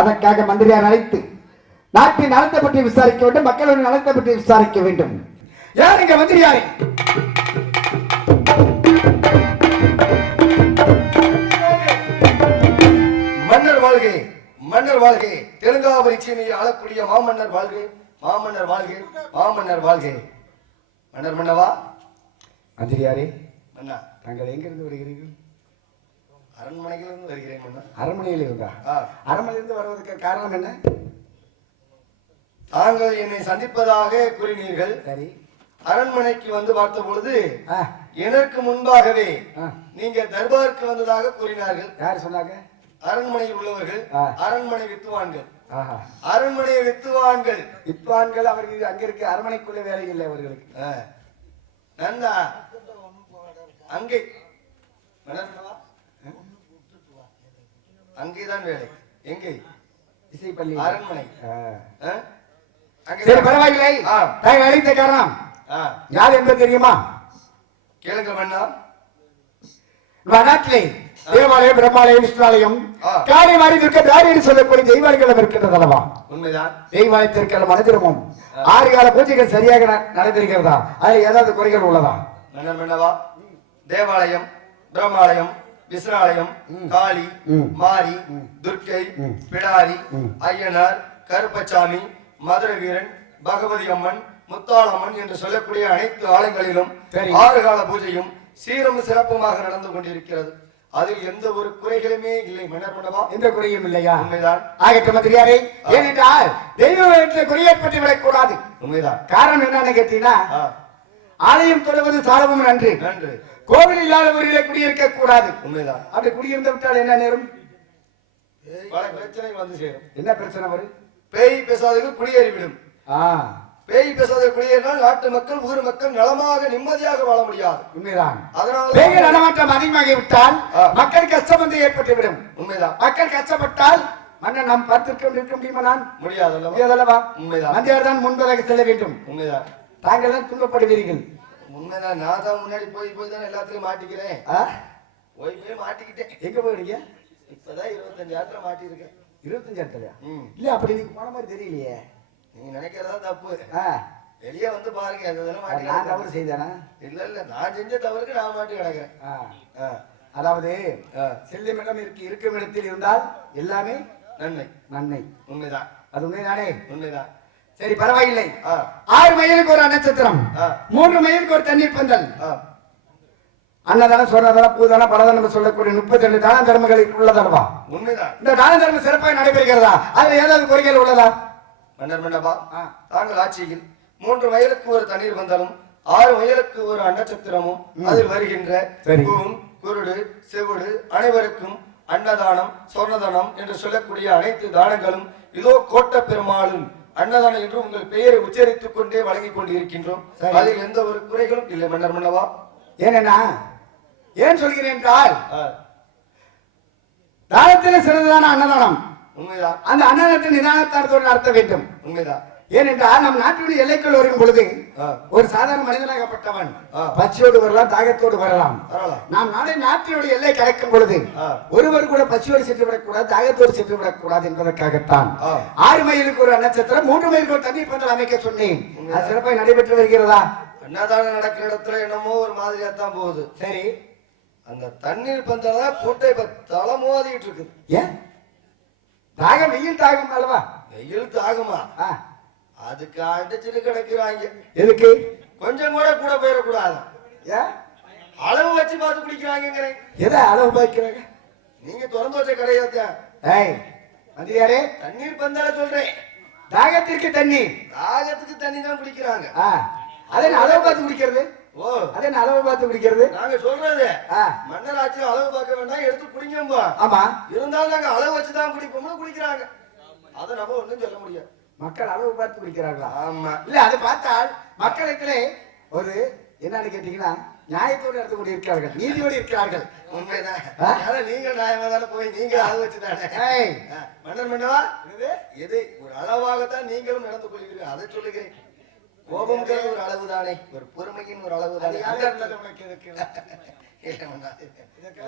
அதற்காக மந்திரியார் அழைத்து நாட்டின் நலத்தை பற்றி விசாரிக்க வேண்டும், மக்களுடைய நலத்தை பற்றி விசாரிக்க வேண்டும். யார் இங்க மந்திரியாரே? மன்னர் வாழ்கை, மன்னர் வாழ்கை. தெலுங்காவரி சீமையை ஆளக்கூடிய மாமன்னர் வாழ்கை, மாமன்னர் வாழ்கை, மாமன்னர் வாழ்கை. மன்னர் மன்னவா. மந்திரியாரே, மன்னா தாங்கள் எங்கிருந்து வருகிறீர்கள்? அரண்மனையிலிருந்து வருகிறேன் மன்னா. அரண்மனையில் இருந்தா? அரண்மனையிலிருந்து வருவதற்கு காரணம் என்ன? தாங்கள் என்னை சந்திப்பதாக கூறினீர்கள். சரி. அரண்மனைக்கு வந்து பார்த்த பொழுது எனக்கு முன்பாகவே நீங்க தர்பாருக்கு வந்ததாக கூறினார்கள். யார் சொன்னாங்க? அரண்மனையில் உள்ளவர்கள், அரண்மனை வித்துவான்கள். அரண்மனை வித்துவான்கள், வித்துவான்கள். அவர்கள் அங்க இருக்க அரண்மனைக்குள்ள வேலை இல்லை அவர்களுக்கு. நந்தா அங்கே அங்கேதான் வேலை. எங்கே? இசைப்பள்ளி அரண்மனை. சரி, பரவாயில்லை. அழைத்த காரணம் யார் என்பது தெரியுமா? கேளுங்கள் மன்னா. நாட்டிலே தேவாலயம், பிரம்மாலயம், விஷ்ணாலயம், காரியவாரி துர்க்கதாரி சொல்லக்கூடிய தெய்வாலயம் இருக்கின்றது அல்லவா? உண்மைதான். தெய்வாலயத்திற்கு மனிதமும் 6 கால பூஜைகள் சரியாக நடைபெறுகிறதா? அதில் ஏதாவது குறைகள் உள்ளதா? மன்னவா, தேவாலயம், பிரம்மாலயம், விஷ்ணாலயம், காளி, மாரி, துர்க்கை, பிடாரி, ஐயனார், கருப்பசாமி, மதுரை வீரன், பகவதி அம்மன், முத்தாளம்மன் என்று சொல்லக்கூடிய அனைத்து ஆலயங்களிலும் 6 கால பூஜையும் சீரும் சிறப்புமாக நடந்து கொண்டிருக்கிறது. அதில் எந்த ஒரு குறைகளுமே இல்லை மன்னர் மன்னவா. எந்த குறையும் இல்லையா? உண்மைதான். ஆகட்டும் மந்திரியாரே. ஏனென்றால் தெய்வ குறையப்பட்டு விடக்கூடாது. உண்மைதான். காரணம் என்னன்னு கேட்டீங்கன்னா, ஆலயம் தொழுவது சாலமும் நன்று, கோவில் இல்லாதவர்களை குடியிருக்க கூடாது. உண்மைதான். அப்படி குடியிருந்து விட்டால் என்ன நேரும்? பல பிரச்சனை வந்து சேரும். என்ன பிரச்சனை வரும்? பேய் பேசாதவர்கள் குடியேறிவிடும். பேய் பேசாத குடியேறினால் நாட்டு மக்கள், ஊர் மக்கள் நலமாக நிம்மதியாக வாழ முடியாது. உண்மைதான். அதனால பேய் நடமாட்டம் அதிகமாகி விட்டால் மக்கள் கஷ்டம் வந்து ஏற்பட்டுவிடும். உண்மைதான். மக்கள் கஷ்டப்பட்டால் மன்னன் நாம் பார்த்திருக்க இருக்க முடியுமா? நான் முடியாதல்லவா? உண்மைதான். மந்தியார் தான் முன்பதாக செல்ல வேண்டும். உண்மைதான். தாங்கள் தான் துன்பப்படுவீர்கள். உண்மைதான். நான் தான் முன்னாடி போய் தான் எல்லாத்தையும் மாட்டிக்கிறேன். போய் மாட்டிக்கிட்டேன். எங்க போயிருக்கீங்க? இப்பதான் 25 மாட்டிருக்கேன். 25 இல்ல, அப்படி நீங்க போன மாதிரி தெரியலையே. நீங்க நினைக்கிறதா தப்பு. வெளியே வந்து பாருங்க. நான் தவறு செய்தானா? இல்ல இல்ல, நான் செஞ்ச தவறுக்கு நான் மாட்டி கிடக்கிறேன். அதாவது செல்லும் இடம் இருக்கும் இடத்தில் இருந்தால் எல்லாமே நன்மை. நன்மை. உண்மைதான். அது உண்மைதானே? உண்மைதான். சரி, பரவாயில்லை. 6 மைலுக்கு ஒரு நட்சத்திரம், 3 மைலுக்கு ஒரு தண்ணீர் பந்தல், அன்னதானம், சொன்னதானம், பூதானம், பலதானம் சொல்லக்கூடிய 32 தான தர்மங்களுக்கு உள்ளதல்வா? உண்மைதான். இந்த தான தர்மம் சிறப்பாக நடைபெறுகிறதா? அதுல ஏதாவது குறைகள் உள்ளதா? மன்னர் மன்னவா, தாங்கள் ஆட்சியில் 3 மைலுக்கு ஒரு தண்ணீர் பந்தலும், 6 மைலுக்கு ஒரு அன்னச்சத்திரமும், அதில் வருகின்ற கூன், குருடு, செவிடு அனைவருக்கும் அன்னதானம், சொர்ணதானம் என்று சொல்லக்கூடிய அனைத்து தானங்களும் இதோ கோட்ட பெருமாளும் அன்னதானம் என்று உங்கள் பெயரை உச்சரித்துக் கொண்டே வழங்கிக் கொண்டிருக்கின்றோம். அதில் எந்த ஒரு குறைகளும் இல்லை மன்னர் மன்னவா. ஏன்னா ஏன் சொல்கிறேன் என்றால், தானத்தில் சிறந்ததான அன்னதானம். உண்மைதான். அந்த அன்னதானத்தை நிதானத்தோடு நடத்த வேண்டும். உண்மைதான். ஏனென்றால் நம் நாட்டுடைய எல்லைக்குள் வரும் பொழுது ஒரு சாதாரண மனிதனாகப்பட்டவன் பசியோடு வரலாம், தாகத்தோடு வரலாம். நாம் நாட்டினுடைய எல்லை கடக்கும் பொழுது ஒருவர் கூட பசியோடு சென்று விடக்கூடாது, தாகத்தோடு சென்று விடக்கூடாது என்பதற்காகத்தான் 6 மைலுக்கு ஒரு நட்சத்திரம், 3 மைலுக்கு ஒரு தண்ணீர் பந்தல் அமைக்க சொன்னேன். அது சிறப்பாக நடைபெற்று வருகிறதா? அன்னதானம் நடக்கிற இடத்துல என்னமோ ஒரு மாதிரியா தான் போகுது. சரி, அந்த தண்ணீர் பந்தல கூட்டை தலை மோதிட்டு இருக்குது. ஏன்? தாகம், வெயில் தாகம் அல்லவா? வெயில் தாகுமா? அதுக்கு அடிச்சுட்டு கிடக்குறாங்க. எதுக்கு? கொஞ்சம் கூட போயிடக்கூடாது. அளவு வச்சு பார்த்து குடிக்கிறாங்க. எதை அளவு பார்க்கிறாங்க? நீங்க திறந்து வச்ச கடையாத்த மந்திரியாரே, தண்ணீர் பந்தல சொல்றேன். தாகத்திற்கு தண்ணி, தாகத்துக்கு தண்ணி தான் குடிக்கிறாங்க. அதை அளவு பார்த்து குடிக்கிறது. ஓ, அதை அளவு பார்த்து குடிக்கிறது. நாங்க சொல்றது மன்னர் ஆட்சி அளவு பார்க்க வேண்டாம், எடுத்து குடிங்க. ஆமா, இருந்தாலும் நாங்க அளவு வச்சுதான் குடிப்போம்னு குடிக்கிறாங்க. அதை நம்ம ஒண்ணும் சொல்ல முடியாது. மக்கள் அளவு பார்த்து குடிக்கிறாங்களா? ஆமா. இல்ல, அதை பார்த்தால் மக்களுக்கு ஒரு என்னன்னு கேட்டீங்கன்னா நியாயத்தோடு நடந்து கொண்டு இருக்கிறார்கள், நீதியோடு இருக்கிறார்கள். உண்மைதான். நீங்கள் நியாயமா தானே போய் நீங்க அளவு வச்சுதானே மன்னர் மன்னவா. எது ஒரு அளவாகத்தான் நீங்களும் நடந்து கொள்கிறீர்கள். அதை சொல்லுகிறேன். கோபம்ங்கிறது ஒரு அளவு தானே, ஒரு பொறுமையின் ஒரு அளவு தானே.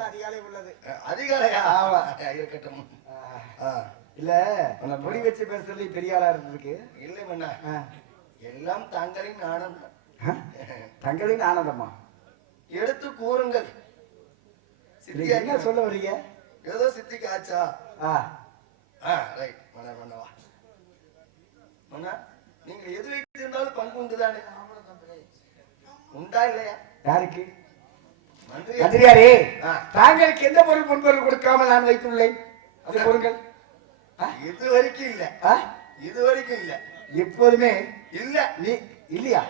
அதிகாலை உள்ளது. அதிகாலையா இருக்கட்டும். இல்ல பொடி வச்சு பேசுறது பெரிய ஆளா இருக்கு. இல்லை மன்னா, எல்லாம் தங்களின் ஆனந்தம். தங்களின் ஆனந்தமா? எடுத்து கூறுங்கள். என்ன சொல்ல வரீங்க? ஏதோ சித்திக்கு ஆச்சா? ரைட் மன்னவா. மன்னா, நீங்க எது வைத்து இருந்தாலும் பங்கு உண்டுதானே? உண்டா இல்லையா? யாருக்கு? மந்திரியாரே, தாங்களுக்கு எந்த பொருள் முன்பொருள் கொடுக்காமல் நான் வைத்துள்ளேன், அது பொருள்கள் இது வரைக்கும் இல்ல. இது வரைக்கும் இல்ல. எப்போதுமே இல்ல. நீ இல்லையா?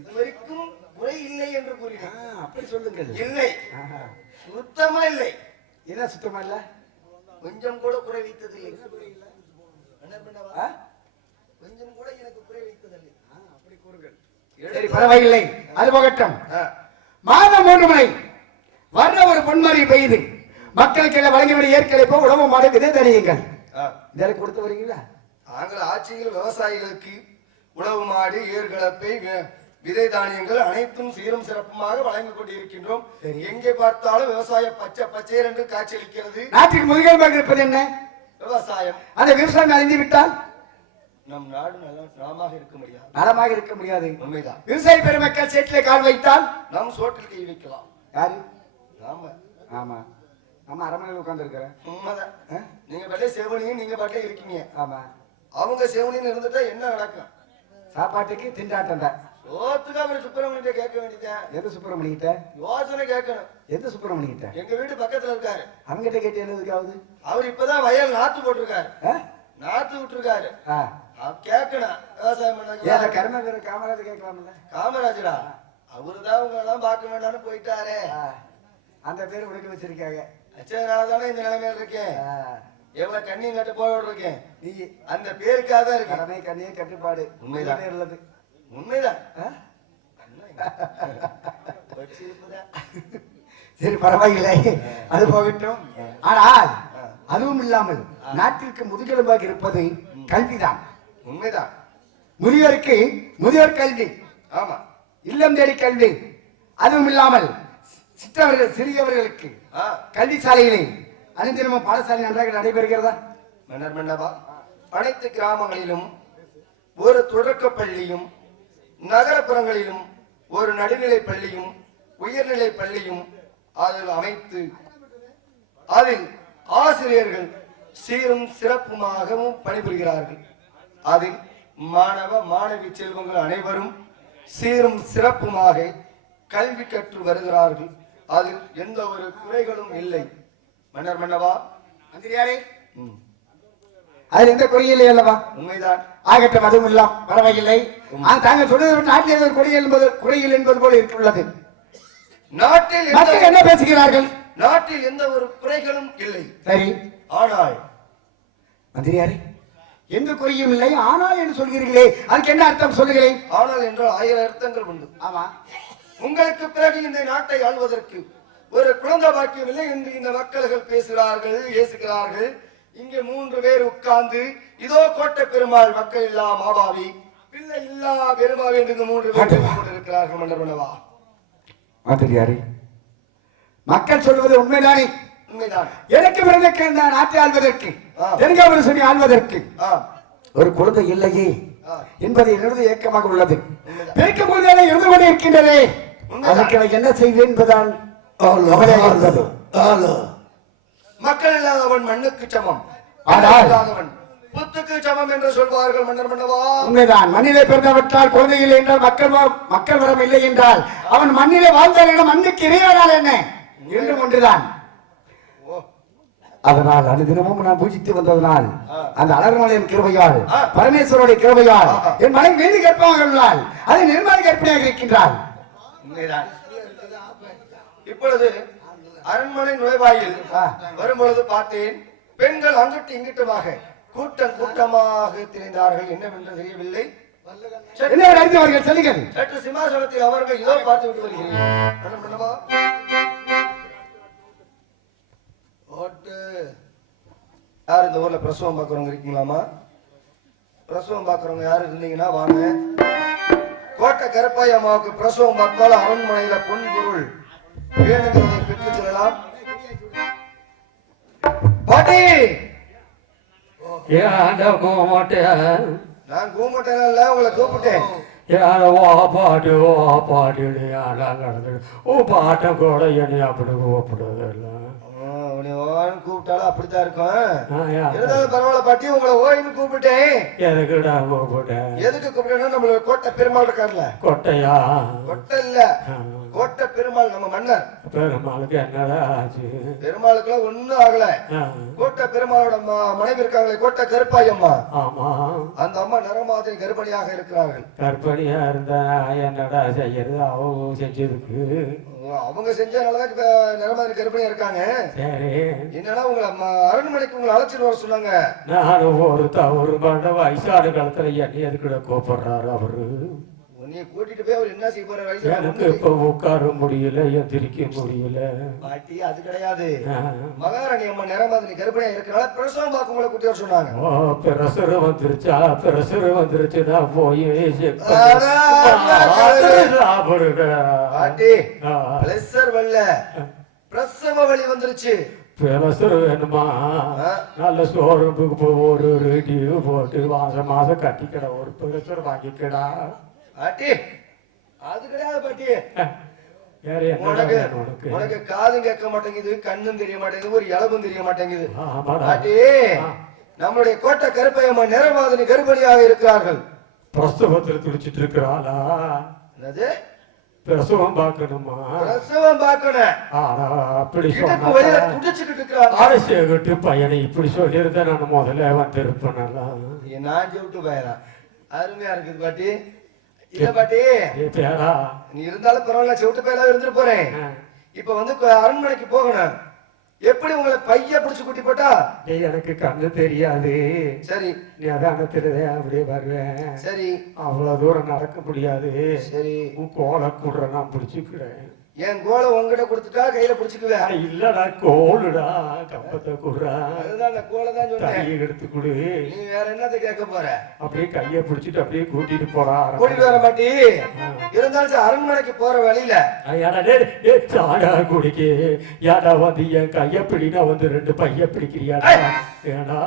இது வரைக்கும் குறை இல்லை என்று கூறினேன். அப்படி சொல்லுங்கள். இல்லை, சுத்தமா இல்லை. என்ன சுத்தமா இல்ல? கொஞ்சம் கூட குறை வைத்ததில்லை. கொஞ்சம் கூட எனக்கு குறை வைத்ததில்லை. அப்படி கூறுங்கள். சரி, பரவாயில்லை, அது போகட்டும். மாதம் 3 முறை வர்ற ஒரு பொன்மாரி பெய்யுது. மக்களுக்கு எல்லாம் வழங்கிவிட ஏற்கனவே போ உணவு மாட விதை தனியுங்கள். இதெல்லாம் கொடுத்து வரீங்களா? நாங்கள் ஆட்சியில் விவசாயிகளுக்கு உணவு மாடு, ஏற்கலப்பை, விதை தானியங்கள் அனைத்தும் சீரும் சிறப்புமாக வழங்கிக் கொண்டிருக்கின்றோம். எங்கே பார்த்தாலும் விவசாயம் பச்சை பச்சையர் என்று காட்சியளிக்கிறது. நாட்டில் முதுகெலும்பாக இருப்பது என்ன? விவசாயம். அந்த விவசாயம் அழிந்து விட்டால் நம் நாடு நலமாக இருக்க முடியாது. நலமாக இருக்க முடியாது. உண்மைதான். விவசாய பெருமக்கள் சேற்றிலே கால் வைத்தால் நம் சோற்றில் கை வைக்கலாம். யாரு? நாம. ஆமா, நம்ம அரண்மனையில் உட்கார்ந்து இருக்கிறேன். உண்மைதான். நீங்க பாட்டே செவனியும் நீங்க பாட்டே இருக்கீங்க. ஆமா, அவங்க செவனின்னு இருந்துட்டா என்ன நடக்கும்? சாப்பாட்டுக்கு திண்டாட்டம் தான். சோத்துக்கு அவர் சுப்பிரமணியத்தை கேட்க வேண்டியதான். எந்த சுப்பிரமணியிட்ட யோசனை கேட்கணும். எந்த சுப்பிரமணியிட்ட? எங்க வீட்டு பக்கத்துல இருக்காரு. அவங்கிட்ட கேட்டு என்னதுக்காவது? அவர் இப்பதான் வயல் நாத்து போட்டிருக்காரு. நாத்து விட்டுருக்காரு. கேட்கணும். விவசாயம் பண்ண கர்ம வீர காமராஜர் கேட்கலாம்ல? காமராஜரா? அவருதான் உங்க எல்லாம் பார்க்க வேண்டாம்னு போயிட்டாரு. அந்த பேரு உனக்கு வச்சிருக்காங்க. அச்சனாலதானே இந்த நிலைமையில இருக்கேன். எவ்வளவு கண்ணியும் கட்டு போட இருக்கேன். நீ அந்த பேருக்காக தான் இருக்கு. கடமை கண்ணியே கட்டுப்பாடு. உண்மைதான் உள்ளது. உண்மைதான். சரி, பரவாயில்லை, அது போகட்டும். ஆனால் அதுவும் இல்லாமல் நாட்டிற்கு முதுகெலும்பாக இருப்பது கல்விதான். உண்மைதான். முதியோருக்கு முதியோர் கல்வி. ஆமா, இல்லம் தேடி கல்வி. அதுவும் இல்லாமல் சிற்றவர்கள் சிறியவர்களுக்கு கல்வி சாலையிலே அனுதினமும் பாடசாலை நன்றாக நடைபெறுகிறதா? மன்னர் மன்னவா, அனைத்து கிராமங்களிலும் ஒரு தொடக்க பள்ளியும், நகரப்புறங்களிலும் ஒரு நடுநிலை பள்ளியும், உயர்நிலை பள்ளியும் அதில் அமைத்து அதில் ஆசிரியர்கள் சீரும் சிறப்புமாகவும் பணிபுரிகிறார்கள். அதில் மாணவ மாணவி செல்வங்கள் அனைவரும் சீரும் சிறப்புமாக கல்வி கற்று வருகிறார்கள். அதில் எந்த ஒரு குறைகளும் இல்லை. மன்னர் மன்னவா, மந்திரியாரே, அதில் எந்த குறையில்லை அல்லவா? உண்மைதான். ஆகட்டும், அதுவும் இல்லாம் பரவாயில்லை. தாங்கள் சொல்றது நாட்டில் ஏதோ குறையில் என்பது போல இருக்கிறது. நாட்டில் என்ன பேசுகிறார்கள்? நாட்டில் எந்த ஒரு குறைகளும் இல்லை. சரி, ஆனால் மந்திரியாரே, எந்த குறையும் இல்லை ஆனால் என்று சொல்கிறீர்களே, அதுக்கு என்ன அர்த்தம் சொல்லுகிறேன்? ஆனால் என்றால் 1000 அர்த்தங்கள் உண்டு. ஆமா, உங்களுக்கு பிறகு இந்த நாட்டை ஆள்வதற்கு ஒரு குழந்தை பாக்கியம் இல்லை என்று இந்த மக்கள்கள் பேசுகிறார்கள், ஏசுகிறார்கள். இங்கே 3 பேர் உட்கார்ந்து இதோ கோட்டை பெருமாள் மக்கள் இல்லா மாபாவி, பிள்ளை இல்லா பெருமாவி என்று 3 பேர் இருக்கிறார்கள். மன்னர் மன்னவா, மந்திரியாரே, மக்கள் சொல்வது உண்மைதானே? உண்மைதான். எனக்கு பிறகு நாட்டை ஆள்வதற்கு, தென்காவரசனை ஆள்வதற்கு ஒரு குழந்தை இல்லையே என்பது என்னது ஏக்கமாக உள்ளது. பெருக்கும் போது இருந்து கொண்டே இருக்கின்றதே, அதற்கு நான் என்ன செய்வேன் என்பதால் மக்கள் இல்லாதவன் மண்ணுக்கு சமம், இல்லாதவன் புத்துக்கு சமம் என்று சொல்வார்கள். மன்னர் மன்னவா, உண்மைதான். மண்ணிலே பிறந்தவற்றால் குழந்தை இல்லை என்றால் மக்கள் வரம் இல்லை என்றால் அவன் மண்ணிலே வாழ்ந்தால் மண்ணுக்கு இறைவனால் என்ன என்று ஒன்றுதான். அதனால் அனுதினமும் நான் பூஜித்து வந்ததனால் அந்த அலர்மலையின் கிருபையால், பரமேஸ்வருடைய கிருபையால் என் மனை மீது கற்பவர்களால் அது நிர்மாண கற்பனையாக இருக்கின்றார். இப்பொழுது அரண்மனை நுழைவாயில் வரும்பொழுது பார்த்தேன், பெண்கள் அங்கிட்டு இங்கிட்டுமாக கூட்டம் கூட்டமாக திரிந்தார்கள். என்னவென்று தெரியவில்லை. சற்று சிம்மாசனத்தில் அவர்கள் இதோ பார்த்து விட்டு வருகிறேன். யார் இந்த ஊர்ல பிரசவம் பார்க்கறவங்க இருக்கீங்களாமா? பிரசவம் பார்க்கறவங்க யாரு இருந்தீங்கன்னா வாங்க. கோட்டை கருப்பாய் அம்மாவுக்கு பிரசவம் பார்த்தாலும் அரண்மனையில பொன் பொருள் வேணுங்கிறதை பெற்று செல்லலாம். பாட்டி, ஏன்டா கூமாட்டேன் நான் கூப்பிட்டேன் இல்ல உங்களை கூப்பிட்டேன். யார ஓ பாட்டு ஏன்டா கிடந்து ஓ பாட்டை கூட என்னை அப்படி கூப்பிடுறது இல்லை கூப்பிட்டாலும் அப்படித்தான் இருக்கும். இருந்தாலும் பரவாயில்ல பாட்டி, உங்களை ஓய்னு கூப்பிட்டேன். எதுக்குடா கூப்பிட்டேன்? எதுக்கு கூப்பிட்டேன்னா நம்மள கோட்டை பெருமாள் இருக்காருல்ல. கொட்டையா? கொட்டை இல்ல, கோட்டை பெருமாள் நம்ம மன்னர். பெருமாளுக்கு என்னடா ஆச்சு? பெருமாளுக்குலாம் ஒண்ணும் ஆகல. கோட்டை பெருமாளோட மனைவி இருக்காங்களே, கோட்டை கருப்பாயம்மா. ஆமா, அந்த அம்மா நிறமாதிரி கர்ப்பிணியாக இருக்கிறார்கள். கர்ப்பிணியா இருந்தா என்னடா செய்யறது? அவங்க செஞ்சதுக்கு அவங்க செஞ்சதுனாலதான் நிறமாதிரி கர்ப்பிணியா இருக்காங்க. சரி, என்னன்னா உங்களை அரண்மனைக்கு உங்களை அழைச்சிட்டு வர சொன்னாங்க. நானும் ஒரு தவறு பண்ண வயசான காலத்துல என்னை எதுக்குள்ள கூப்பிடுறாரு அவரு? நீ கூட்டிட்டு போய் அவர் என்ன செய்ய போற? எனக்கு இப்ப உட்கார முடியல, எந்திரிக்க முடியல பாட்டி. அது கிடையாது, மகாராணி அம்மா நிறமாதிரி கர்ப்பிணியா இருக்கிறனால பிரசவம் பார்க்க உங்களை கூட்டி வர சொன்னாங்க. பிரசர் வந்துருச்சா? பிரசர் வந்துருச்சுன்னா போய் பாட்டி, பிளஸர் வரல, பிரசவ வலி வந்துருச்சு. பிரசர் வேணுமா? நல்ல சோறுக்கு ஒரு டியூ போட்டு மாசம் மாசம் கட்டிக்கடா, ஒரு பிரசர் வாங்கிக்கடா. பாட்டி அது கிடையாது பாட்டி. உனக்கு உனக்கு காதும் கேட்க மாட்டேங்குது, கண்ணும் தெரிய மாட்டேங்குது, ஒரு இளவும் தெரிய மாட்டேங்குது. பாட்டி, நம்மளுடைய கோட்டை கருப்பையம்மா நிறமாதிரி கர்ப்பிணியாக இருக்கிறார்கள். பிரசவத்தில் துடிச்சிட்டு இருக்கிறாளா? என்னது பிரசவம் பார்க்கணுமா? பிரசவம் பார்க்கணும். அப்படி சொன்ன பையனை இப்படி சொல்லியிருந்தா நான் முதல்ல வந்திருப்பேன். நான் சொல்லிட்டு பயனா அருமையா இருக்குது பாட்டி. இல்ல பாட்டி, நீ இருந்தாலும் பரவாயில்ல, செவிட்டு பையலா இருந்துட்டு போறேன். இப்ப வந்து அரண்மனைக்கு போகணும். எப்படி உங்களை பைய புடிச்சு கூட்டி போட்டா? எனக்கு கண்ணு தெரியாது. சரி, நீ அதான் திருதேன் அப்படியே வருவேன். சரி, அவ்வளவு தூரம் நடக்க முடியாது. சரி, உன் கோலை கூடுற நான் பிடிச்சுக்கிறேன். என் கோலை உங்ககிட்ட கொடுத்துட்டா கையில பிடிச்சுக்குவேன். இல்லடா, கோலுடா, கம்பத்தை கூடுறா. அதுதான் அந்த கோலை தான் சொன்னேன். கையை எடுத்து கொடு. நீ வேற என்னத்த கேட்க போற? அப்படியே கையை பிடிச்சிட்டு அப்படியே கூட்டிட்டு போறா. கூட்டிட்டு வர மாட்டி. இருந்தாலும் அரண்மனைக்கு போற வழியில சாடா குடிக்கு யாடா வந்து என் கைய பிடினா வந்து 2 பைய பிடிக்கிறியாடா? ஏன்னா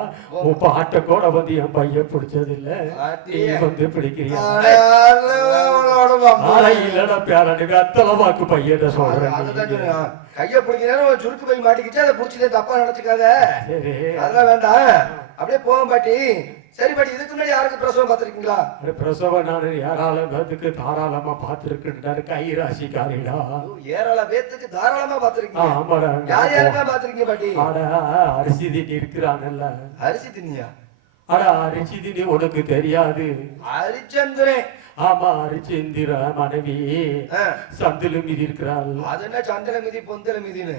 உன் பாட்டை கூட வந்து என் பைய பிடிச்சது இல்ல, நீ வந்து பிடிக்கிறியா? இல்லடா பேரனுக்கு அத்தலை வாக்கு பையன் சொல்றேன். கைய பிடிக்கிறேன், சுருக்கு போய் மாட்டிக்கிச்சு, அதை புடிச்சுட்டே தப்பா நினைச்சுக்காத. அதெல்லாம் வேண்டாம், அப்படியே போவோம் பாட்டி. சரி பாட்டி, இதுக்கு முன்னாடி யாருக்கு பிரசவம் பார்த்திருக்கீங்களா? பிரசவம் நான் ஏராளத்துக்கு தாராளமா பார்த்திருக்கின்றாரு. கை ராசிக்காரிடா, ஏராள பேத்துக்கு தாராளமா பார்த்திருக்கீங்க. ஆமாடா. யார் யாருக்கா பார்த்திருக்கீங்க பாட்டி? அரிசி திணி இருக்கிறான்ல. அரிசி திணியா? அடா அரிசி திணி உனக்கு தெரியாது? ஹரிச்சந்திரன். ஆமா, ஹரிச்சந்திர மனைவி சந்தில மீதி இருக்கிறாள். அது என்ன சந்திர மிதி பொந்திர மிதின்னு?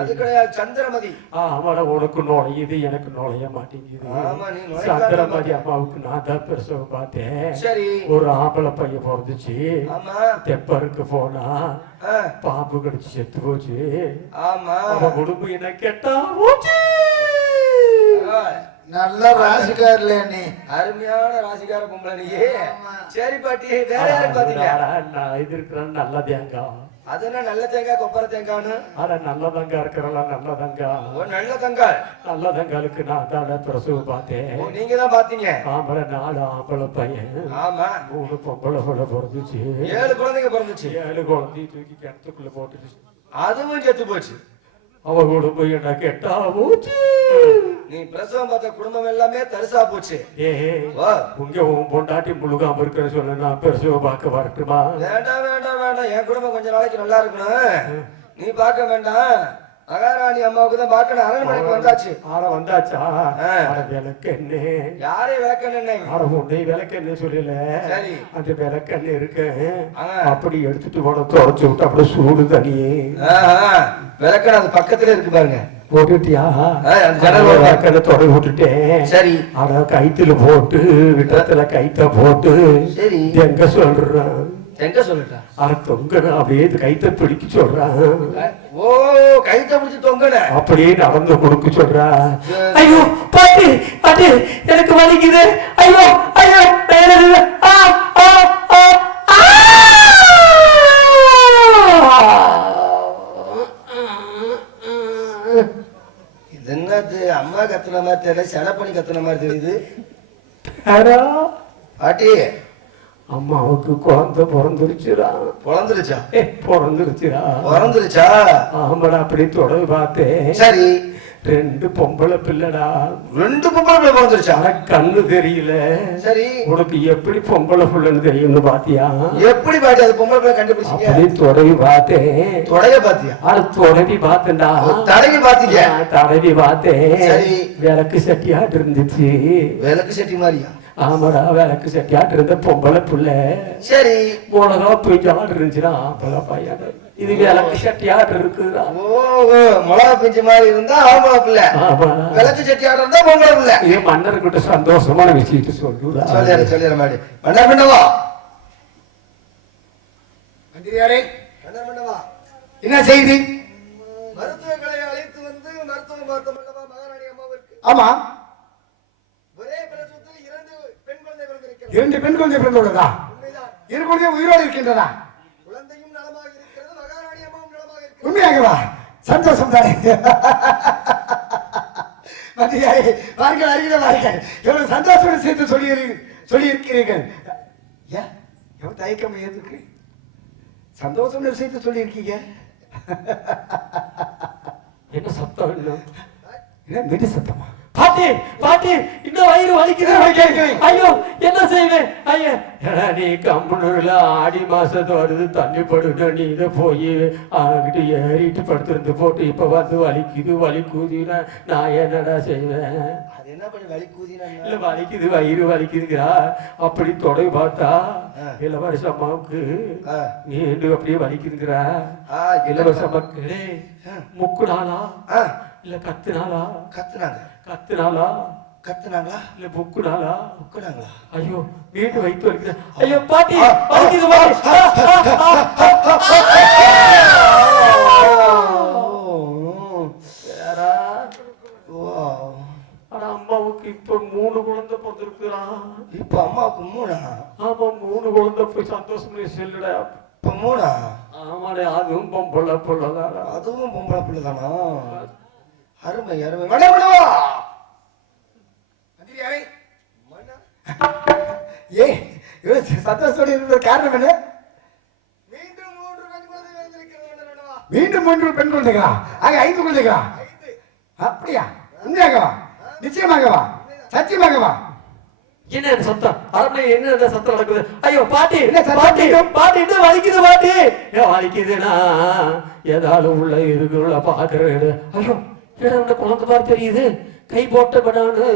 அது கிடையாது, சந்திரமதி. ஆமாடா, உனக்கு நுழையுது, எனக்கு நுழைய மாட்டேங்குது. சந்திரமதி அம்மாவுக்கு நான் தான் பிரசவம் பார்த்தேன். சரி, ஒரு ஆம்பளை பையன் பிறந்துச்சு. ஆமா, தெப்பருக்கு போனா பாம்பு கடிச்சு செத்து போச்சு. ஆமா, அவன் குடும்பம் என்ன கேட்டா போச்சு. நல்ல ராசிக்காரல நீ, அருமையான ராசிக்கார பொம்பளை நீ. சரி பாட்டி, வேற யாரு பாத்தீங்க? நான் இது இருக்கிறேன் நல்ல தேங்காய். அது என்ன நல்ல தேங்காய் கொப்பரை தேங்காய்னு? அட நல்ல தங்கா இருக்கிறலாம், நல்ல தங்கா. நல்ல தங்காய். நல்ல தங்காலுக்கு நான் தான் பிரசவம் பார்த்தேன். நீங்க தான் பாத்தீங்க? ஆம்பளை 4 ஆம்பளை பையன். ஆமா, 3 பொம்பளை பிறந்துச்சு. 7 குழந்தைங்க பிறந்துச்சு. 7 குழந்தைய தூக்கி கிணத்துக்குள்ள போட்டுச்சு. அதுவும் செத்து போச்சு. அவ குடும்பம் என்ன கேட்டா போச்சு. நீ பிரசவம் பார்த்த குடும்பம் எல்லாமே தரிசா போச்சு. உங்க உன் பொண்டாட்டி முழுகாம இருக்கிற சொல்ல நான் பிரசவம் பார்க்க வரட்டுமா? வேண்டாம் வேண்டாம் வேண்டாம், என் குடும்பம் கொஞ்ச நாளைக்கு நல்லா இருக்கணும். நீ பார்க்க வேண்டாம், மகாராணி அம்மாவுக்கு தான் பார்க்கணும். அரண்மனைக்கு வந்தாச்சு. வந்தாச்சா? விளக்கெண்ணு யாரே விளக்கெண்ணு? உன்னை விளக்கெண்ணு சொல்லல, சரி அந்த விளக்கெண்ணு இருக்கு, அப்படி எடுத்துட்டு போன தொடச்சு விட்டு அப்படியே சூடு தனியே விளக்கெண்ணு அது பக்கத்துல இருக்கு பாருங்க. போட்டுட்டியா? விளக்கெண்ணு தொடை விட்டுட்டேன். சரி, அத கைத்துல போட்டு விட்டத்துல கைத்த போட்டு. சரி, எங்க சொல்றான்? எங்க சொல்லிட்டா? தொங்க அப்படியே கைத்த பிடிக்க சொல்றான். ஓ, கைத்த பிடிச்சு தொங்கன அப்படியே நடந்து கொடுக்க சொல்றா. ஐயோ பாட்டி, பாட்டி எனக்கு வலிக்குது. ஐயோ ஐயோ, இது என்னது? அம்மாக்கு கத்துன மாதிரி தெரியல, செலப்பணி கத்துன மாதிரி தெரியுது. யாரா? பாட்டி அம்மாவுக்கு குழந்தை பிறந்துருச்சுடா. பிறந்துருச்சா? பிறந்துருச்சுடா. பிறந்துருச்சா? ஆமாடா, அப்படி தொடர்பு பார்த்தேன். சரி, 2 பொம்பளை பிள்ளைடா. 2 பொம்பளை பிள்ளை பிறந்துருச்சா? கண்ணு தெரியல. சரி, உனக்கு எப்படி பொம்பளை பிள்ளைன்னு தெரியும்னு பாத்தியா? எப்படி பாட்டி அது பொம்பளை பிள்ளை கண்டுபிடிச்சீங்க? அப்படி தொடவி பார்த்தேன். தொடைய பாத்தியா? அது தொடவி பார்த்தேன்டா. தடவி பாத்தீங்க? தடவி பார்த்தேன். சரி, விளக்கு சட்டியாட்டு இருந்துச்சு. விளக்கு சட்டி மாதிரியா? ஆமாடா, விளக்கு சட்டியாட்டு இருந்த பொம்பளை புள்ள. சரி, மிளகா பிஞ்சாட்டு இருந்துச்சுன்னா ஆம்பளை பையன். இது விளக்கு சட்டியாட்டு இருக்குதா? ஓ, மிளகா பிஞ்சு மாதிரி இருந்தா ஆம்பளை பிள்ளை, விளக்கு சட்டி ஆட இருந்தா பொம்பளை பிள்ளை. இது மன்னர்கிட்ட சந்தோஷமான விஷயத்தை சொல்லுடா. சொல்லிடுற மாதிரி மன்னர் பண்ணவா? மந்திரியாரே, மன்னர் பண்ணவா? என்ன செய்தி? மருத்துவர்களை அழைத்து வந்து மருத்துவம் பார்த்தோம் அல்லவா மகாராணி அம்மாவிற்கு? ஆமா, ஒரே பிரசவத்தில் 2 பெண் குழந்தை பிறந்திருக்கிறது. 2 பெண் குழந்தை பிறந்துள்ளதா? உண்மைதான். 2 குழந்தை உயிரோடு இருக்கின்றதா? குழந்தையும் நலமாக இருக்கிறது, மகாராணி அம்மாவும் நலமாக இருக்கிறது. உண்மையாகவா? சந்தோஷம் தானே. மந்திரியாரே, வாருங்கள், அருகில வாருங்கள். எவ்வளவு சந்தோஷம் சேர்த்து சொல்லியிருக்கிறீர்கள். ஏன் எவ்வளவு தயக்கம் எதுக்கு? சந்தோஷம் சேர்த்து சொல்லியிருக்கீங்க. என்ன சத்தம்? என்ன மிடி சத்தமா? பாட்டி, பாட்டி, இன்னும் வயிறு வலிக்குது. ஐயோ, என்ன செய்வேன்? ஐயா, நீ கம்பனூர்ல ஆடி மாசத்து வருது, தண்ணி படுக்க நீ இதை போய் அங்கிட்டு ஏறிட்டு படுத்திருந்து போட்டு இப்ப வந்து வலிக்குதுன்னா நான் என்னடா செய்வேன்? அது என்ன பண்ணி வலி கூதினா? இல்ல, வலிக்குது, வயிறு வலிக்குதுங்கிறா. அப்படி தொடை பார்த்தா இளவரச அம்மாவுக்கு மீண்டும் அப்படியே வலிக்குதுங்கிறா. இளவரச அம்மாவுக்கு முக்கு நாளா இல்ல கத்துனாளா? கத்துனாங்களா இல்ல புக்குனாளா? புக்குனாங்களா? ஐயோ, வீட்டு வைத்து வலிக்குது. ஐயோ பாட்டி, வலிக்குது பாட்டி. ஆனா அம்மாவுக்கு இப்ப 3 குழந்தை பிறந்திருக்கிறான். இப்ப அம்மாவுக்கு 3? ஆமா, 3 குழந்தை போய் சந்தோஷமே சொல்லுடா. இப்ப 3? ஆமாடே, அதுவும் பொம்பளை பிள்ளைதானா? அதுவும் பொம்பளை பிள்ளைதானா? அருமை அருமை. மன்னவா மந்திரியாரே, ஏ சந்தோஷத்தோடு இருக்கிற காரணம் என்ன? மீண்டும் 3 பெண் குழந்தை வந்திருக்கிறது மன்னவா. மீண்டும் 3 பெண் குழந்தைகளா? ஆக 5 குழந்தைகளா? அப்படியா? உண்மையாகவா? நிச்சயமாகவா? சத்தியமாகவா? என்ன சத்தம்? அரண்மனை என்ன சத்தம் நடக்குது? ஐயோ பாட்டி, பாட்டி, பாட்டி, இன்னும் வலிக்குது பாட்டி. வலிக்குதுன்னா ஏதாவது உள்ள இருக்குள்ள பாக்குறது. ஐயோ, என்ன குழந்தை மாதிரி தெரியுது. கை போட்ட படான்னு.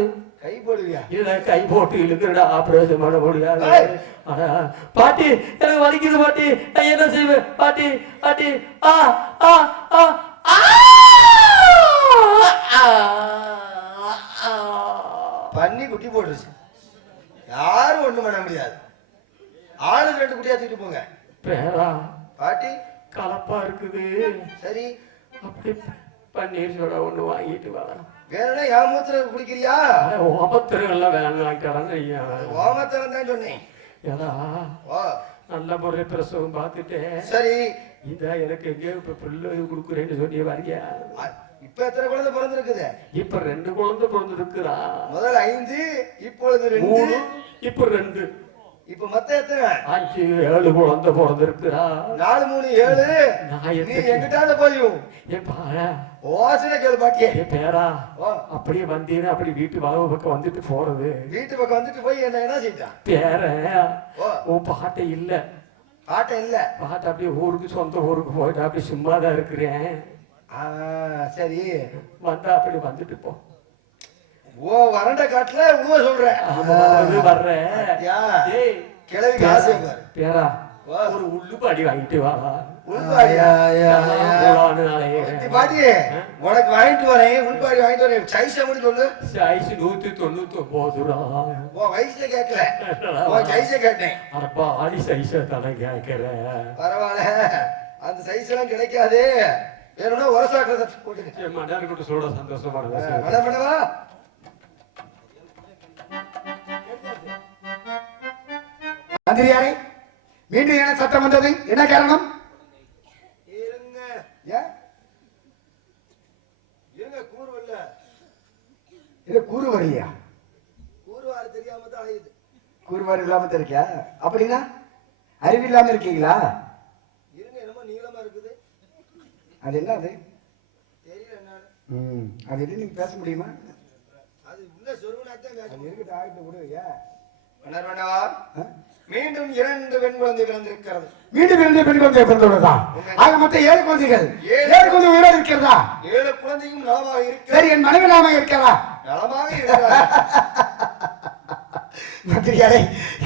கை போடுவியா? இல்ல, கை போட்டு இழுக்கிறடா, ஆபரேஷன் பண்ண முடியாது. பாட்டி, எனக்கு வலிக்குது பாட்டி, நான் என்ன செய்வேன்? பாட்டி, பாட்டி, ஆ ஆ ஆ பண்ணி குட்டி போட்டுருச்சு. யாரும் ஒண்ணும் பண்ண முடியாது. ஆளு 2 குட்டியா தூக்கிட்டு போங்க. பேரா பாட்டி கலப்பா இருக்குது. சரி, அப்படி பன்னீர் சோடா ஒண்ணு வாங்கிட்டு வர. வேணும்னா என் மூத்திர குடிக்கிறியா? ஓமத்திரம் வேணும். ஓமத்திரம் தான் சொன்னேன். ஏதா நல்ல முறை பிரசவம் பார்த்துட்டேன். சரி, இத எனக்கு எங்கேயோ இப்ப பிள்ளை கொடுக்குறேன்னு சொல்லி வரியா? இப்ப எத்தனை குழந்தை பிறந்திருக்குது? இப்ப 2 குழந்தை பிறந்திருக்கிறா. முதல்ல 5, இப்பொழுது 2, இப்ப 2. இப்ப மொத்தம் எத்தனை? 5, 7 குழந்தை பிறந்திருக்கிறா. 4, 3, 7. நீ எங்கிட்டால போயும் ஓசனை கேளு பாட்டியே. பேரா, அப்படியே வந்தீங்கன்னா அப்படி வீட்டு வாக பக்கம் வந்துட்டு போறது. வீட்டு பக்கம் வந்துட்டு போய் என்ன செய்தான்? பேர உன் பாட்டை இல்ல. பாட்டை இல்ல? பாட்டை அப்படியே ஊருக்கு, சொந்த ஊருக்கு போயிட்டு அப்படி சும்மாதான் இருக்கிறேன். சரி, வந்தா அப்படி வந்துட்டு போ. ஓ, வறண்ட காட்டுல உண்மை சொல்றேன். வர்றேன். கிழவிக்கு ஆசை பாரு. பேரா, ஒரு உள்ளுப்பாடி வாங்கிட்டு வாடா. பாட்டி, உனக்கு வாங்கிட்டு வரேன். உள்பாடி வாங்கிட்டு வரேன். சைஸ் எப்படி சொல்லு? சைஸ் 199 ரூபா. வயசுல கேட்கல, சைஸ கேட்டேன். அப்பா, ஆடி சைஸ தானே கேட்கிறேன். பரவாயில்ல, அந்த சைஸ் எல்லாம் கிடைக்காது. வேணும்னா உரசாக்கிறத போட்டு மன்னர் சொல்ற சந்தோஷமா பண்ணவா. மந்திரியாரே, மீண்டும் என்ன சத்தம் வந்தது? என்ன காரணம்? இருங்க கூறுவல்ல. கூறுபாடு இல்லாம இருக்கியா? அப்படின்னா அறிவு இல்லாம இருக்கீங்களா? இருங்க, என்னமோ நீளமா இருக்குது. அது என்ன அது? தெரியல என்ன. அது என்ன நீங்க பேச முடியுமா? அது உள்ள சொருகுனாத்தான் பேச முடியும். இருக்கு ஆகிட்டு விடுவியா? மீண்டும் 2 பெண் குழந்தைகள் வந்திருக்கிறது. மீண்டும் 2 பெண் குழந்தைகள் பிறந்துள்ளதா? ஆக மொத்தம் 7 குழந்தைகள். 7 குழந்தை உயிரோடு இருக்கிறதா? 7 குழந்தையும் நலமாக இருக்கிறது. சரி, என் மனைவி நாம இருக்கிறதா? நலமாக இருக்கிறார். மந்திரியாரே,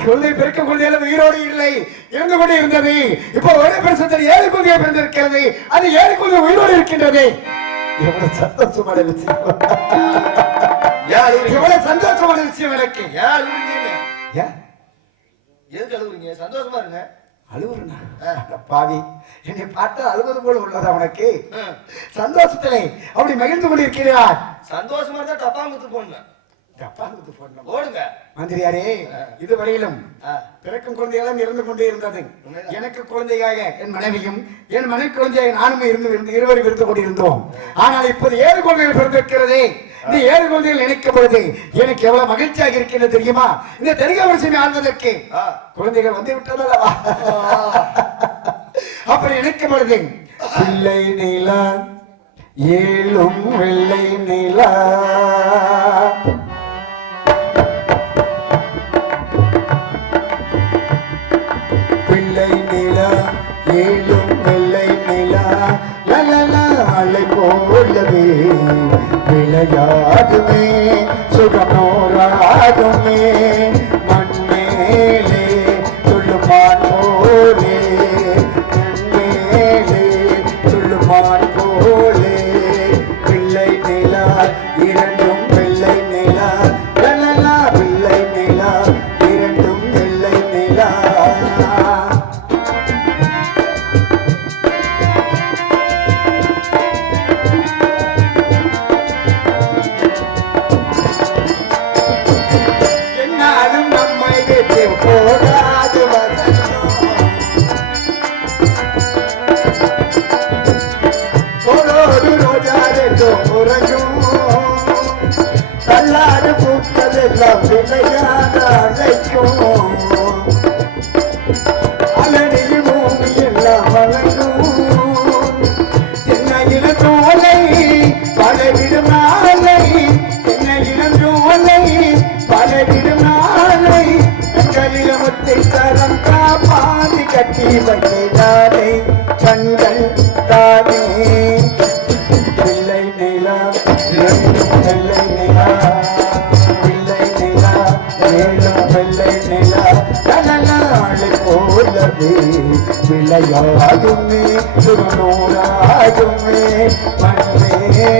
குழந்தை பிறக்க குழந்தைகள் உயிரோடு இல்லை, இருந்து கொண்டே இருந்தது. இப்போ ஒரே பிரசத்தில் 7 குழந்தைகள் பிறந்திருக்கிறது. அது 7 குழந்தை உயிரோடு இருக்கின்றது. எவ்வளவு சந்தோஷமான விஷயம்! எவ்வளவு சந்தோஷமான விஷயம் எனக்கு! எதுக்கு அழுகுறீங்க? சந்தோஷமா இருங்க. அழுவுறா பாவி, என்னை பார்த்தா அழுவது போல உள்ளதா உனக்கு? சந்தோஷத்திலே அப்படி மகிழ்ந்து கொண்டிருக்கிறார். சந்தோஷமா இருந்தா டப்பாங்குத்து போடணும். டப்பாங்குத்து போடணும். ஓடுங்க மந்திரியாரே, இதுவரையிலும் பிறக்கும் குழந்தைகளும் இருந்து கொண்டே இருந்தது. எனக்கு குழந்தையாக என் மனைவியும் என் மனைவி குழந்தையாக நானும் இருவரும் இருந்து கொண்டிருந்தோம். ஆனால் இப்போது 7 குழந்தைகள் பிறந்திருக்கிறதே. இந்த 7 குழந்தைகள் நினைக்கும் பொழுது எனக்கு எவ்வளவு மகிழ்ச்சியாக இருக்கின்றது தெரியுமா? இந்த தெருகவரிசையை ஆள்வதற்கு குழந்தைகள் வந்து விட்டதல்லவா? அப்படி நினைக்கும் பொழுது பிள்ளை நிலா ஏழும் வெள்ளை நிலா பிள்ளை நிலா ஏழும் வெள்ளை நிலா லலலாலை போலவே விளையாடுமே சுகமோராடுமே மண்மேலே துள்ளுமான் போலே மண்மேலே துள்ளுமான் போலே பிள்ளை நிலா இரண்டும் வெள்ளை நிலா லலலா பிள்ளை நிலா இரண்டும் வெள்ளை நிலா தள்ளாடு பூக்களெல்லாம் விளையாட அழைக்கும் அலடியில் பூமி எல்லாம் வழங்கும் தென்னையில தோலை பலவிடும் நாளை தென்னையில தோலை பலவிடும் நாளை கண்களில முத்தை தரம் காப்பாதி கட்டி வைத்தானே கண்கள் தானே பிள்ளை நிலா வெள்ளை நிலா பிள்ளை நிலா ஏழும் வெள்ளை நிலா கனநாளை போலவே விளையாடுமே சுகநூறாடுமே மண்மேலே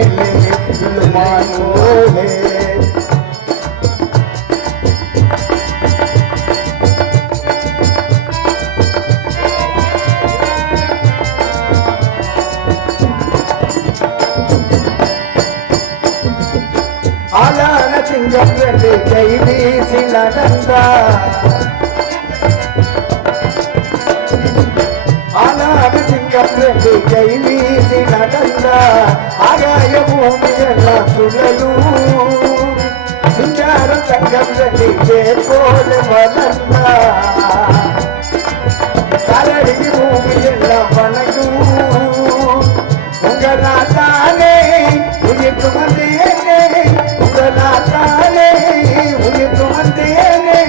போலே ஆளான சிங்கம் ரெண்டு கை வீசி நடந்தா ஆளான சிங்கம் ரெண்டு கை வீசி நடந்தா ஆகாய பூமி எல்லாம் சுழலும் சிங்கார தங்கம் ரெண்டு பேர் போல வளர்ந்தா கரடி பூமி எல்லாம் வணங்கும் உங்களாத்தானே உயிர் சுமந்தேனே உங்களாத்தானே உயிர் சுமந்தேனே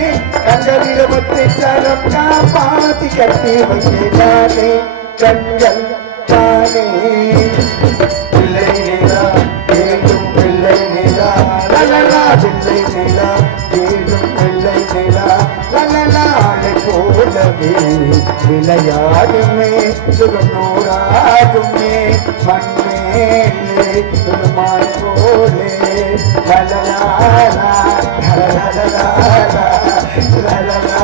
கண்களில் முத்தை தரம் காப்பாத்தி கட்டி வைத்தானே கண்கள் தானே பிள்ளை நிலா ஏழும் பிள்ளை நிலா லலலா பிள்ளை நிலா ஏழும் பிள்ளை நிலா லலலாளை போலவே விளையாடுமே சுகநூறாடுமே மண்மேலே துளுமான் போலே லலலாலா லலலாலா லலலாலா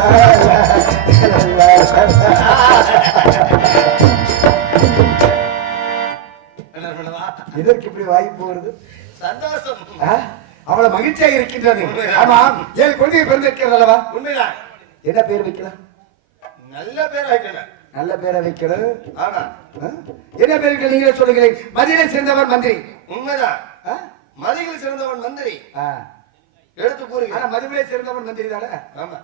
இதற்கு இப்படி வாய்ப்பு வருது? சந்தோஷம். அவ்வளவு மகிழ்ச்சியாக இருக்கின்றது. ஆமா, 7 குழந்தைகள் பிறந்திருக்கிறது அல்லவா? உண்மைதான். என்ன பேர் வைக்கலாம்? நல்ல பேர் வைக்கணும். நல்ல பேரை வைக்கணும். ஆனா என்ன பேர் வைக்கல நீங்களே சொல்லுகிறேன். மதியிலே சேர்ந்தவர் மந்திரி. உண்மைதான். மதியில் சிறந்தவன் மந்திரி எடுத்து கூறுங்க. ஆனா மதுவிலே சேர்ந்தவன் மந்திரி தானே? ஆமா.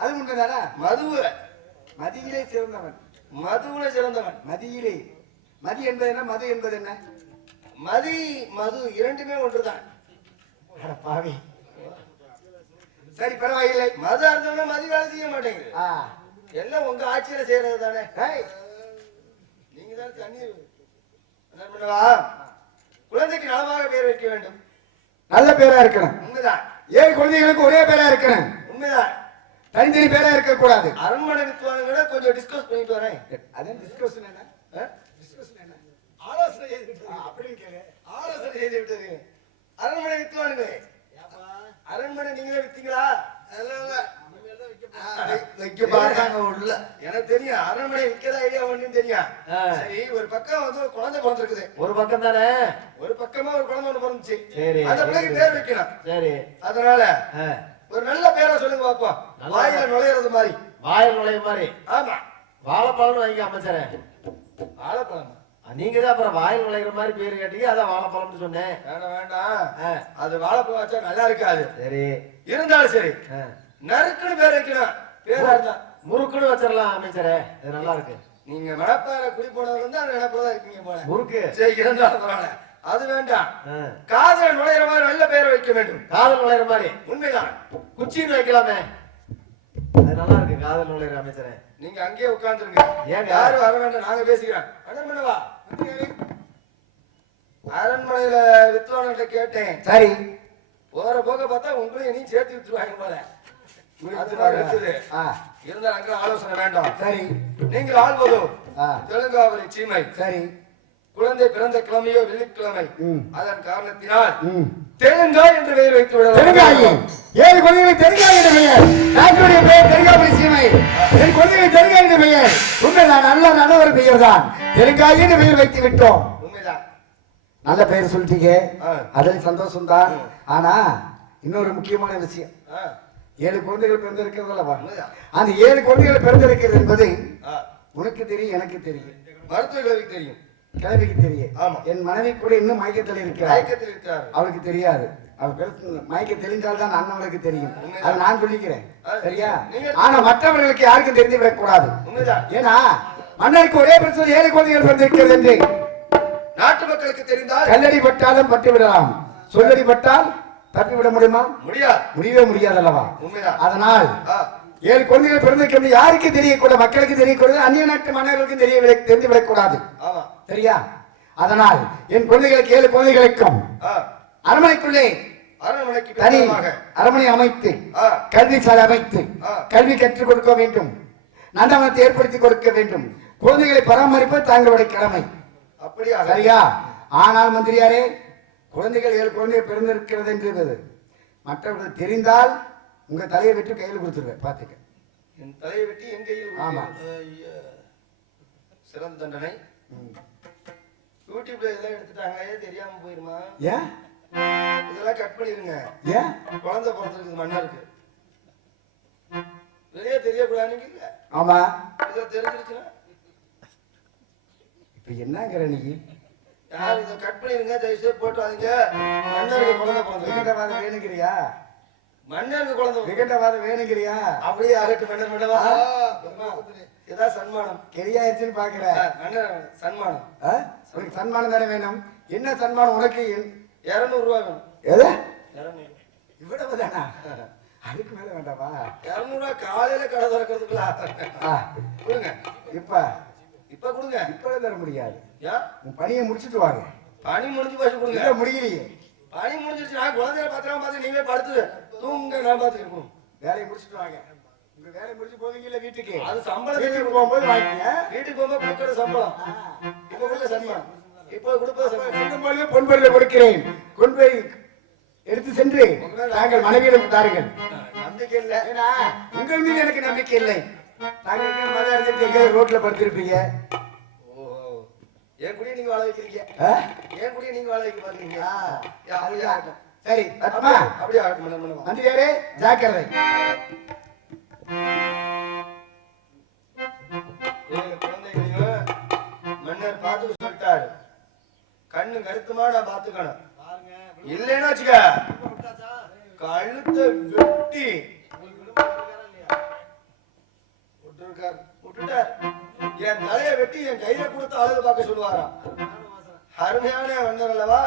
அது உண்மைதானா? மதுவை மதியிலே சிறந்தவன். மதுவுல சிறந்தவன். மதியிலே. மதி என்பது என்ன? மது என்பது என்ன? மதி மது இரண்டுமே ஒன்றுதான். அட பாவி. சரி பரவாயில்லை. மது அர்த்தம்னா மதி வேலை செய்ய மாட்டேங்குது. எல்லாம் உங்க ஆட்சியில செய்யறது தானே. நீங்க தான் தண்ணீர் என்ன பண்ணவா? குழந்தைக்கு நலமாக பேர் வைக்க வேண்டும். நல்ல பேரா இருக்கணும். உண்மைதான். 7 குழந்தைகளுக்கு ஒரே பேரா இருக்கணும். உண்மைதான். தனித்தனி பேரா இருக்க கூடாது. அரண்மனை வித்துவானுங்கள கொஞ்சம் டிஸ்கஸ் பண்ணிட்டு வரேன். அதான் டிஸ்கஷன் என்ன? டிஸ்கஷன் என்ன? ஆலோசனை செய்து அப்படின்னு கேளு. ஆலோசனை செய்து விட்டது. அரண்மனை வித்துவானுங்களே. அரண்மனை நீங்களே வித்தீங்களா? வைக்க பார்த்தாங்க உள்ள. எனக்கு தெரியும் அரண்மனை விற்கிறதா ஐடியா ஒண்ணுன்னு தெரியும். சரி ஒரு பக்கம் வந்து ஒரு குழந்தை பிறந்திருக்குது. ஒரு பக்கம் தானே? ஒரு பக்கமா ஒரு குழந்தை ஒண்ணு பிறந்துச்சு. சரி. அந்த பிள்ளைக்கு பேர் வைக்கணும். சரி. அதனால ஒரு நல்ல பேரை சொல்லுங்க பாப்போம். வாயில நுழையிறது மாதிரி. வாயில் நுழைய மாதிரி. ஆமா. வாழைப்பழம்னு வாங்கி அமைச்சரே. வாழைப்பழம். நீங்க தான் அப்புறம் வாயில் நுழைகிற மாதிரி பேரு கேட்டீங்க, அதான் வாழைப்பழம்னு சொன்னேன். வேண்டாம். அது வாழைப்பழம் வச்சா நல்லா இருக்காது. சரி. இருந்தாலும் சரி. நறுக்குன்னு பேர் வைக்கணும். பேரா இருந்தா முறுக்குன்னு வச்சிடலாம் அமைச்சரே. இது நல்லா இருக்கு. நீங்க மணப்பாறை குடி போனதுல இருந்து அந்த நினைப்புலதான் இருக்கீங்க போல. முறுக்கு. சரி இருந்தாலும் பரவாயில்ல. அது வேண்டாம். காதல நுழையிற மாதிரி நல்ல பேரை வைக்க வேண்டும். காதல் நுழையிற மாதிரி. உண்மைதான். குச்சின்னு வைக்கலாமே. அது நல்லா இருக்கு. காதல் நுழையிற அமைச்சரே. நீங்க அங்கேயே உட்கார்ந்துருங்க. ஏங்க யாரும் வர வேண்டாம். நாங்க பேசிக்கிறோம். அரண்மனைவா அரண்மனையில வித்வான்கிட்ட கேட்டேன். சரி. போற போக பார்த்தா உங்களையும் நீ சேர்த்து வித்துருவாங்க போல. இருந்தா அங்க ஆலோசனை வேண்டாம். சரி. நீங்கள் ஆள்வதோ தெலுங்காவரி சீமை. சரி. குழந்தை பிறந்த கிழமையோ வெள்ளிக்கிழமை. அதன் காரணத்தினால் தெலுங்காய் என்று பெயர் வைத்து விட. தெலுங்காயி 7 குழந்தைகள் தெலுங்காய் என்று பெயர். நாட்டுடைய பெயர் தெலுங்காவரி சீமை. என் குழந்தைகள் தெலுங்காய் என்று பெயர். உண்மைதான். நல்ல ஒரு பெயர் தான். தெலுங்காய் என்று பெயர் வைத்து விட்டோம். உண்மைதான். நல்ல பெயர் சொல்லிட்டீங்க. அதில் சந்தோஷம் தான். ஆனா இன்னொரு முக்கியமான விஷயம். 7 குழந்தைகள் பிறந்திருக்கிறது அல்லவா? அந்த 7 குழந்தைகள் பிறந்திருக்கிறது என்பது உனக்கு தெரியும், எனக்கு தெரியும், மருத்துவ கிழவிக்கு தெரியும், கிழவிக்கு தெரியும். என் மனைவி கூட இன்னும் மயக்கத்தில் இருக்கிறார். அவளுக்கு தெரியாது. அவள் மயக்க தெரிஞ்சால் தான் அண்ணவளுக்கு தெரியும். அது நான் சொல்லிக்கிறேன். சரியா? ஆனா மற்றவர்களுக்கு யாருக்கும் தெரிந்து விடக் கூடாது. ஏன்னா மன்னருக்கு ஒரே பிரச்சனை 7 குழந்தைகள் பிறந்திருக்கிறது என்று நாட்டு மக்களுக்கு தெரிந்தால் கல்லடி பட்டாலும் பட்டு விடலாம். சொல்லடி பட்டால் தப்பி விட முடியுமா? முடியவே முடியாது அல்லவா? அதனால் 7 குழந்தைகள் பிறந்திருக்கிறது யாருக்கு தெரியக்கூடாது, மக்களுக்கு தெரியக்கூடாது, அந்நிய நாட்டு மன்னர்களுக்கும் தெரிந்து விடக்கூடாது. சரியா? அதனால் என் குழந்தைகளுக்கு 7 குழந்தைகளுக்கும் அரண்மனைக்குள்ளே தனி அரண்மனை அமைத்து கல்வி சாலை அமைத்து கல்வி கற்றுக் கொடுக்க வேண்டும். நந்தவனத்தை ஏற்படுத்தி கொடுக்க வேண்டும். குழந்தைகளை பராமரிப்பது தாங்களுடைய கடமை. அப்படியா? சரியா? ஆனால் மந்திரியாரே, குழந்தைகள் 7 குழந்தைகள் பிறந்திருக்கிறது என்று மற்றவர்கள் தெரிந்தால் உங்க தலையை வெட்டி கையில் கொடுத்துருவேன். பாத்துக்க. என் தலையை வெட்டி என் கையில். ஆமா. சிறந்த தண்டனை. யூடியூப்ல இதெல்லாம் எடுத்துட்டாங்க, தெரியாம போயிருமா? ஏன் இதெல்லாம் கட் பண்ணிருங்க. ஏன்? குழந்தை பிறந்திருக்கு மன்னருக்கு. வெளியே தெரியக்கூடாதுன்னு இல்ல. ஆமா. இதை தெரிஞ்சிருச்சுன்னா இப்ப என்னங்கிற நீ? யார் இதை கட் பண்ணிருங்க, தயவுசெய்து போட்டு வாங்க. மன்னருக்கு குழந்தை பிறந்திருக்கு. விகண்டவாதம் வேணுங்கிறியா? மன்னருக்கு குழந்தை விகண்டவாதம் வேணுங்கிறியா? அப்படியே ஆகட்டும். மன்னர் மன்னவா, ஏதாவது சன்மானம் கெரியாச்சுன்னு பாக்குற. மன்னர் சன்மானம். உனக்கு சன்மானம் தானே வேணும். என்ன சன்மானம் உனக்கு? 200 ரூபாய் வேணும். எது? 200. இவ்வளவு தானா? அதுக்கு மேல வேண்டாமா? 200 ரூபாய் காலையில கடை திறக்கிறதுக்குள்ள கொடுங்க. இப்ப கொடுங்க. இப்ப தர முடியாது. உன் பணியை முடிச்சுட்டு வாங்க. பணி முடிஞ்சு போச்சு கொடுங்க. முடியலையே. பணி முடிஞ்சிருச்சு. நான் குழந்தைய பத்திரமா பார்த்து நீங்களே படுத்து தூங்க. நான் பார்த்துருக்கணும். வேலையை முடிச்சுட்டு வாங்க. உங்க வேலை முடிச்சு போவீங்கல்ல வீட்டுக்கு, அது சம்பளம் வீட்டுக்கு போகும்போது வாங்கிங்க. வீட்டுக்கு போகும்போது கொடுக்கிற சம்பளம் இப்ப கொடுக்க சன்மானம். இப்ப கொடுப்பது பொன்பொருளை கொடுக்கிறேன். கொண்டு போய் எடுத்து சென்று தாங்கள் மனைவியிடம் தாருங்கள். நம்பிக்கை இல்லை. ஏன்னா உங்கள் மீது எனக்கு நம்பிக்கை இல்லை. தாங்கள் மழை அடிச்சுட்டு எங்கேயாவது ரோட்ல படுத்திருப்பீங்க. என் குடியை நீங்க வாழ வைக்கிறீங்க. என் குடியை நீங்க வாழ வைக்க பாக்குறீங்க. சரி அப்படியே ஆகட்டும். மந்திரியாரே ஜாக்கிரதை. குழந்தைகளையும் மன்னர் பார்த்து சொல்லிட்டாரு. கண்ணு கருத்துமா நான் பாத்துக்கணும். இல்லைன்னா வச்சுக்க கழுத்தை வெட்டி இருக்காரு விட்டுட்டார். என் தலையை வெட்டி என் கையில கொடுத்து அழகு பார்க்க சொல்லுவாராம். அருமையான வந்தர் அல்லவா?